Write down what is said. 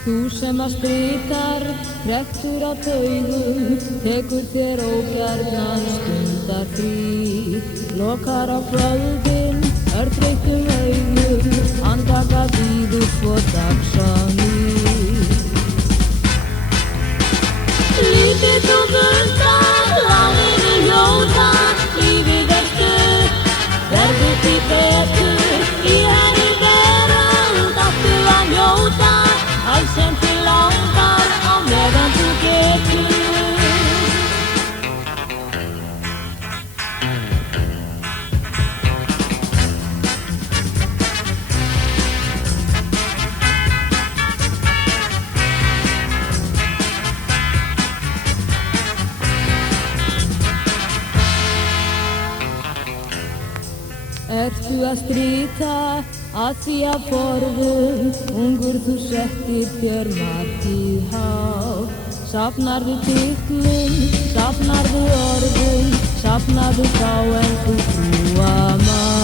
Þú sem að stritar, hrekkur á taugum, tekur þér ógjarnan stundar frí. Lokar á kvöldin, örþreyttum augum, andvaka bíður svo dags á ný. Lítið þú bundar, láninu ljóta, lífið er stutt, verður því betur, í henni veröld áttu að njóta, allt sem þig langar á meðan þú getur. Ertu að stríta að því að borðum, ungur þú settir þér margt í hár. Safnarðu titlum, safnarðu orðum, safnarðu þá en þú trúa má.